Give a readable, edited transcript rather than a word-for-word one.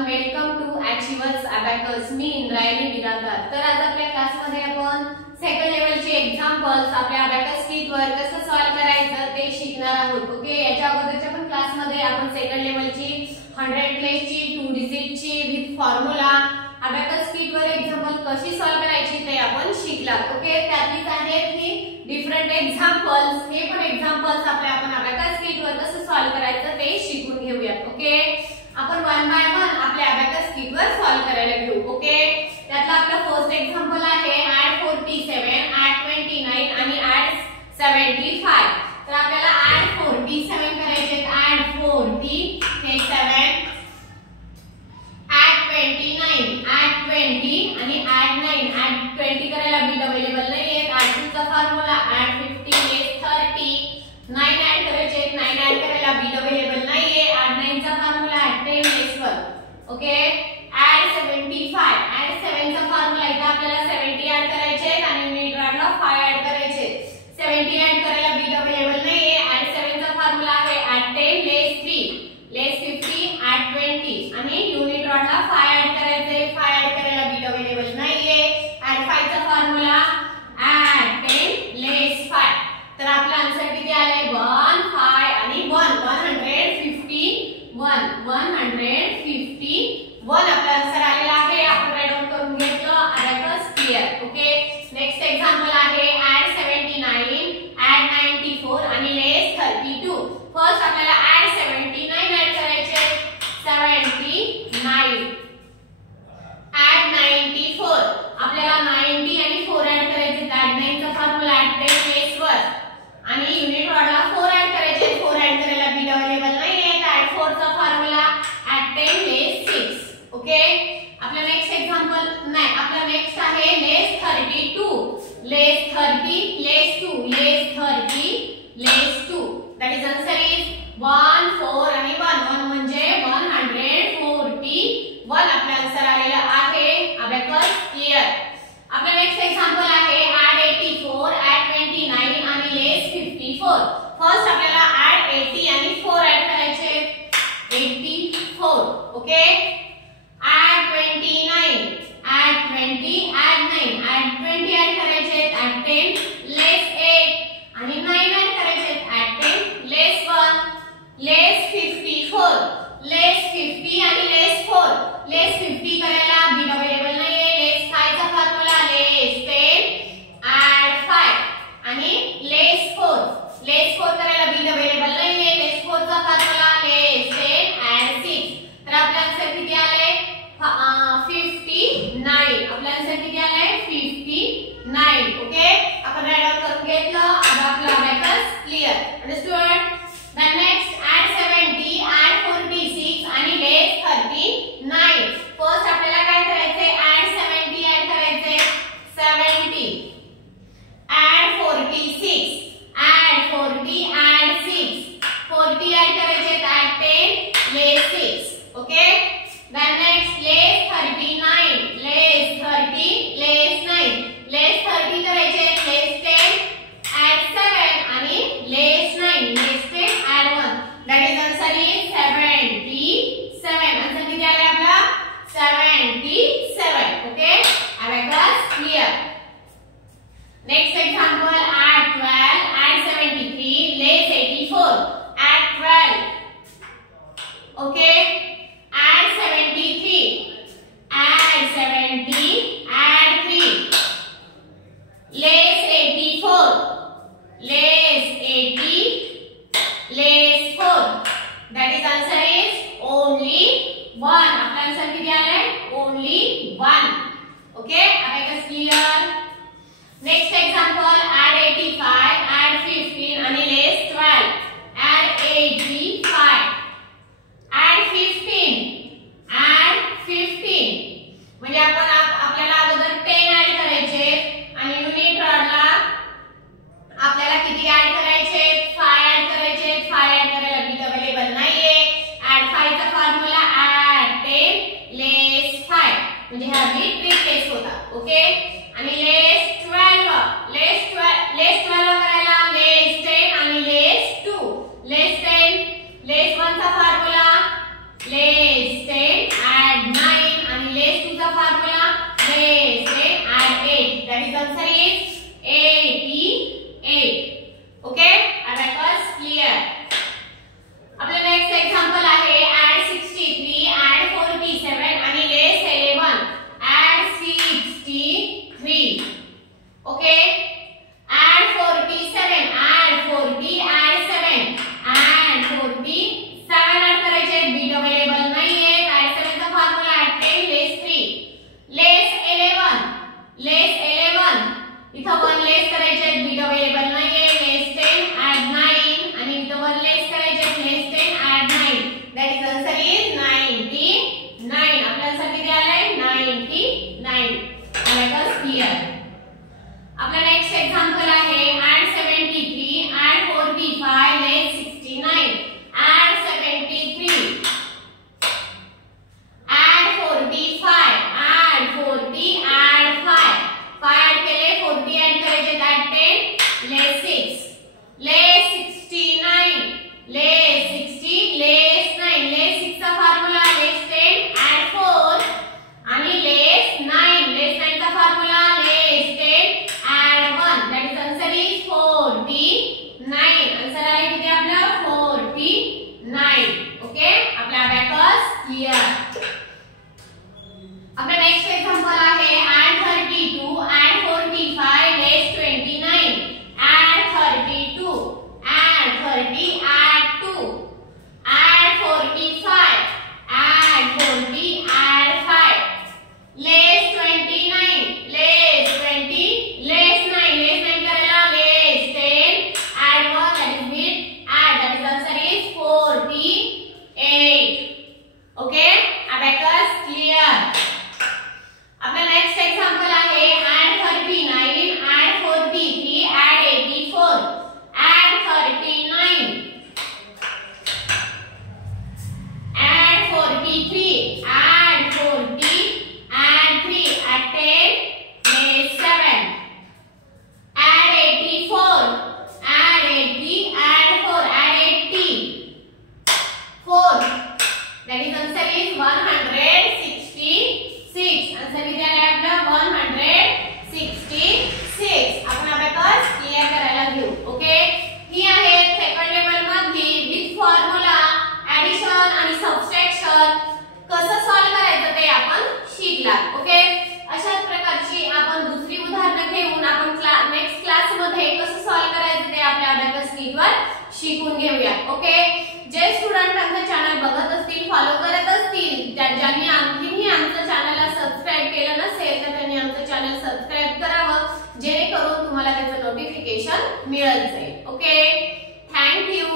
Everyone, welcome to achievers abacus. मी इंद्रायणी बिरादर. तर आज आपल्या क्लासमध्ये आपण सेकंड लेवलचे एक्झाम्पल्स आपल्या अबॅकस शीट वर कसं सॉल्व्ह करायचं ते शिकणार आहोत. ओके, याच्या अगोदरच्या पण क्लासमध्ये आपण सेकंड लेवलची 100 प्लेसची 2 डिजिटची विथ फॉर्म्युला अबॅकस शीट वर एक्झाम्पल कशी सॉल्व्ह करायची ते आपण शिकलात. ओके, त्यातलीच आहेत ही डिफरंट एक्झाम्पल्स. हे पण एक्झाम्पल्स आपण अबॅकस शीट वर कसं सॉल्व्ह करायचं ते शिकून घेऊयात. ओके, आपण वन बाय वन आपल्या अबॅकस शीट वर सॉल्व्ह करायला घेऊ. ओके, त्यातला आपला फर्स्ट एक्झाम्पल आहे add 47, add 29 आणि add 75. तर आपल्याला add 47 करायचे. add 47, add 29, add 20 आणि add 9. add 20 करायला बीट अवेलेबल नाहीये. add 2 चा फॉर्म्युला add 15 is 30. 9 ऍड करायचे. 9 ऍड करायला बीट अवेलेबल नाहीये. add 9 चा formula add 10 is 1. Okay, add 75, add 7 चा फॉर्म्युला इथे आपल्याला 70 ऍड करायचे आणि युनिट रॉडला 5 ऍड करायचे. 70 ऍड करायला बीट अवेलेबल नाहीये. add 7 चा फॉर्म्युला आहे add 10 less 3 less 50 add 20 आणि युनिट रॉडला 5 ऍड करायचे. 5 ऍड करायला बीट अवेलेबल नाहीये. add 5 चा फॉर्म्युला add 10 less 5. तर आपला आन्सर किती आले? 1 5 आणि 1 151 आपला आन्सर आलेला आहे. आपण राईट डाउन करून घेतलं. Abacus clear. Okay, next example आहे add 79, add 94 आणि less 32. फर्स्ट आपल्याला add 79 ऍड करायचे. 79 add 94. आपल्याला 90 आणि 4 ऍड करायचे. add 9 चा फॉर्म्युला add 10 less 1 आणि युनिट रॉडला 4 ऍड करायचे. 4 ऍड करायला बीट अवेलेबल नाहीये. add 4 चा फॉर्म्युला add 10 less 6. ओके, आपला नेक्स्ट एक्झाम्पल नाही, आपला नेक्स्ट आहे less 32, less 30 less 2 less 30 less 2. that is answer is 1 4 आणि 1 म्हणजे 141. आपला आन्सर आलेला आहे. Abacus clear. आपला नेक्स्ट एक्झाम्पल आहे add 84, add 29 आणि less 54. फर्स्ट आपल्याला add 80 आणि 4 ऍड करायचे. 84. Okay, add 29, add 20, add 9. add 20 add करायचे. add 10 less 8 आणि 9 ऍड करायचे. add 10 less 1 less 54 less 50 आणि less 4. less 50 करायला बीट अवेलेबल नाहीये. less 5 चा फॉर्म्युला less 10 add 5 आणि less 4. less 4 करायला बीट अवेलेबल नाहीये. less 4 चा फॉर्म्युला less 10 add 6. तर आपला आन्सर किती आले? 59. आपला आन्सर किती आले? 59. ओके, आपण राईट डाउन करून घेतलं. आता आपला abacus clear. Understood? Then next add 70, add 46 आणि less 39. फर्स्ट आपल्याला काय करायचे? add 70 ऍड करायचे. 70 add 46, add 40 add 6. 40 ऍड करायचे. add 10 less 6. Okay, then next less 39, less 30 less 9. less 30 करायचे. less 10 add 7 आणि less 9 less 10 add 1. that is answer is 77. Answer किती आले आपला? 77. Okay, abacus clear. Next example add 12, add 73 less 84 add 12. Okay, add clear. आपला next example आहे add 73 add 45 less 69. add 73 add 45 add 40 add 5. 5 add केले 40 add करायचे that 10 less 6 less 69 less 60 less 9. less 6 चा formula less 10 add 4 आणि less 9. less 9 चा formula less 10 add 1. that is answer is 49. Answer आहे किती आपला 49. ओके आपला अबॅकस क्लियर. आपला नेक्स्ट एक्झाम्पल आहे add 32 add 45 less 29. add 32 add 30 add 2 add 45 add 40 add 5 less 29 less 20 less 9. less 9 करायला less 10 add 1 that is mid add that is answer is 48. Okay abacus clear. आपला next example आहे add 39 add 43 add 84. add 39 add 43 add 40 add 3 add 10 less 7. add 84 add 80 add 4 add 80 4. that is answer is 166. Answer किती आला आपला 166. आपण abacus clear करायला घेऊ. Okay ही आहे second level मधली विथ फॉर्म्युला ऍडिशन आणि सबट्रॅक्शन कसं सॉल्व करायचं ते आपण शिकलात. ओके अशाच प्रकारची आपण दुसरी उदाहरणं घेऊन आपण नेक्स्ट क्लास मध्ये कसं सॉल्व करायचं ते आपल्या अबॅकस नीटवर शिकून घेऊया. ओके जे स्टुडंट आमचं चॅनल बघत असतील फॉलो करत असतील ज्यांनी आणखीही आमचं चॅनलला सबस्क्राइब केलं नसेल तर त्यांनी आमचं चॅनल सबस्क्राइब करावं जेणेकरून तुम्हाला त्याचं नोटिफिकेशन मिळत जाईल. Okay thank you.